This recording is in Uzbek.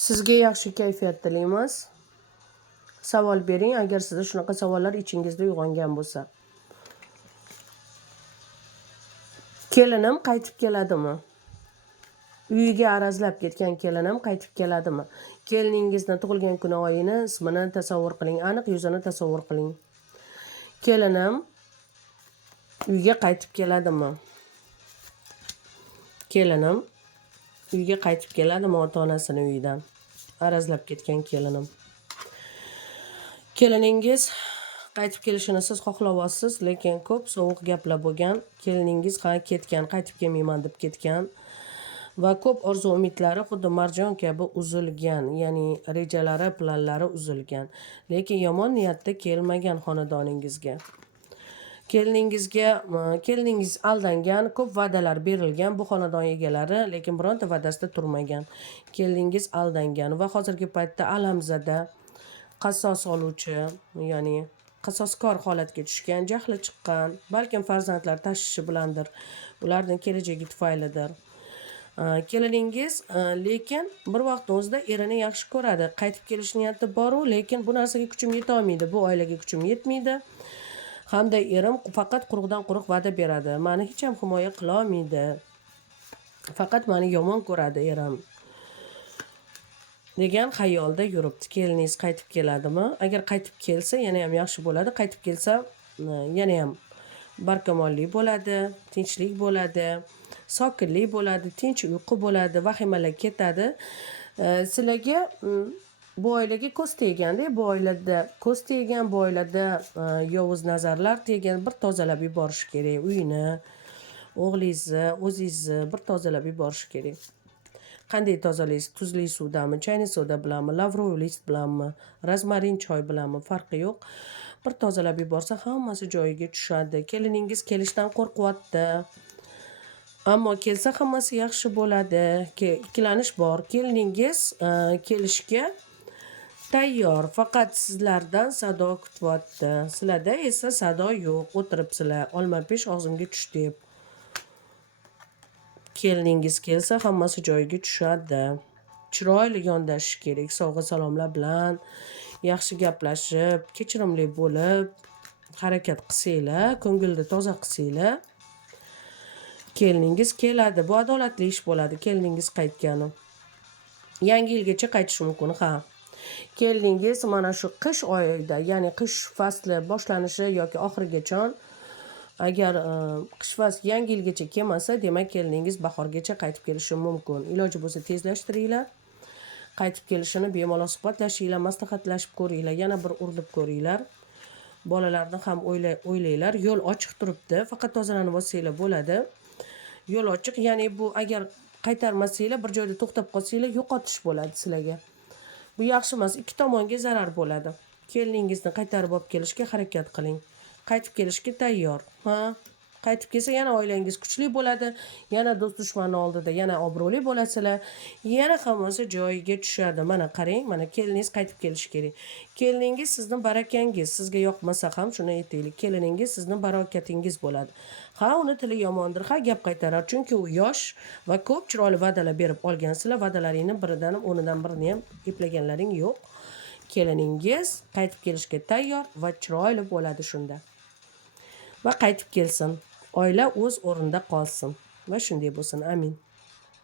Sizga yaxshi kayfiyat tilaymiz. Savol bering, agar sizda shunaqa savollar ichingizda uyg'ongan bo'lsa. Kelinim qaytib keladimi? Uyiga arazlab ketgan kelinim qaytib keladimi? Keliningizni tug'ilgan kuni oyini, ismini tasavvur qiling, aniq yuzini tasavvur qiling. Kelinim uyga qaytib keladimi? Kelinim uyga qaytib keladimi ota-onasining uyidan? Arazlab ketgan kelinim. Keliningiz qaytib kelishini siz xohlayapsiz, lekin ko'p sovuq gaplar bo'lgan. Keliningiz ketgan, qaytib kelmayman deb ketgan va ko'p orzu umidlari xuddi marjon kabi uzilgan, ya'ni rejalari, planlari uzilgan. Lekin yomon niyatda kelmagan xonadoningizga. Keliningiz aldangan, ko'p va'dalar berilgan bu xonadon egalari, lekin bironta va'dasida turmagan. Keliningiz aldangan va hozirgi paytda alamzada, qasos oluvchi, ya'ni qasoskor holatga tushgan, jahli chiqqan, balkim farzandlar tashvishi bilandir, ularning kelajagi tufaylidir. Keliningiz lekin bir vaqtning o'zida erini yaxshi ko'radi, qaytib kelish niyati bor, lekin bu narsaga kuchim yeta olmaydi, bu oilaga kuchim yetmaydi. Hamda erim faqat quruqdan quruq va'da beradi. Meni hech ham himoya qila olmaydi. Faqat meni yomon ko'radi erim. Degan xayolda yuribdi. Keliningiz qaytib keladimi? Agar qaytib kelsa, yana ham yaxshi bo'ladi. Qaytib kelsa, yana ham barkamollik bo'ladi, tinchlik bo'ladi, sokinlik bo'ladi, tinch uyqu bo'ladi, vahimalar ketadi. Sizlarga bu oilaga ko'z teganda, bu oilada ko'z tegan, bu oilada yovuz nazarlar tegan, bir tozalab yuborish kerak uyini, o'g'lingizni, o'zingizni bir tozalab yuborish kerak. Qanday tozalaysiz? Tuzli suvdami, chayni suvda bilanmi, lavrov list bilanmi, rozmarin choy bilanmi, farqi yo'q. Bir tozalab yuborsa hammasi joyiga tushadi. Keliningiz kelishdan qo'rqyapti. Ammo kelsa hammasi yaxshi bo'ladi. Ikkilanish bor. Keliningiz kelishga tayyor, faqat sizlardan sado kutyapti. Sizlarda esa sado yo'q. O'tiribsizlar, olma-pish og'zimga tush deb. Keliningiz kelsa hammasi joyiga tushadi. Chiroyli yondashish kerak, sovg'a salomlar bilan, yaxshi gaplashib, kechirimli bo'lib, harakat qilsanglar, ko'ngilni toza qilsanglar, keliningiz keladi. Bu adolatli ish bo'ladi. Keliningiz qaytgani. Yangi yilgacha qaytishi mumkin, ha. Keliningiz mana shu qish oyida, ya'ni qish fasli boshlanishi yoki oxirigacha, agar qish fasli yangi yilgacha kelmasa, demak keliningiz bahorgacha qaytib kelishi mumkin. Iloji bo'lsa tezlashtiringlar. Qaytib kelishini bemalol suhbatlashinglar, maslahatlashib ko'ringlar, yana bir urinib ko'ringlar. Bolalarni ham o'ylanglar. Yo'l ochiq turibdi, faqat tozalanib olsanglar bo'ladi. Yo'l ochiq, ya'ni bu agar qaytarmasanglar, bir joyda to'xtab qolsanglar, yo'qotish bo'ladi sizlarga. Bu yaxshi emas, ikki tomonga zarar bo'ladi. Keliningizni qaytarib olib kelishga harakat qiling. Qaytib kelishga tayyor. Ha? Qaytib kelsa yana oilangiz kuchli bo'ladi, yana do'st dushmanni oldida yana obro'li bo'lasizlar, yana hammasi joyiga tushadi. Mana qarang, mana keliningiz qaytib kelishi kerak. Keliningiz sizning barakangiz, sizga yoqmasa ham shuni aytaylik. Keliningiz sizning barokatingiz bo'ladi. Ha, uni tili yomondir, ha, gap qaytarar, chunki u yosh va ko'p chiroyli va'dalar berib olgansizlar, va'dalaringni biridan ham, o'rnidan birini ham eplaganlaring yo'q. Keliningiz qaytib kelishga tayyor va chiroyli bo'ladi shunda. Va qaytib kelsin. Oila o'z o'rnida qolsin. Va shunday bo'lsin. Amin.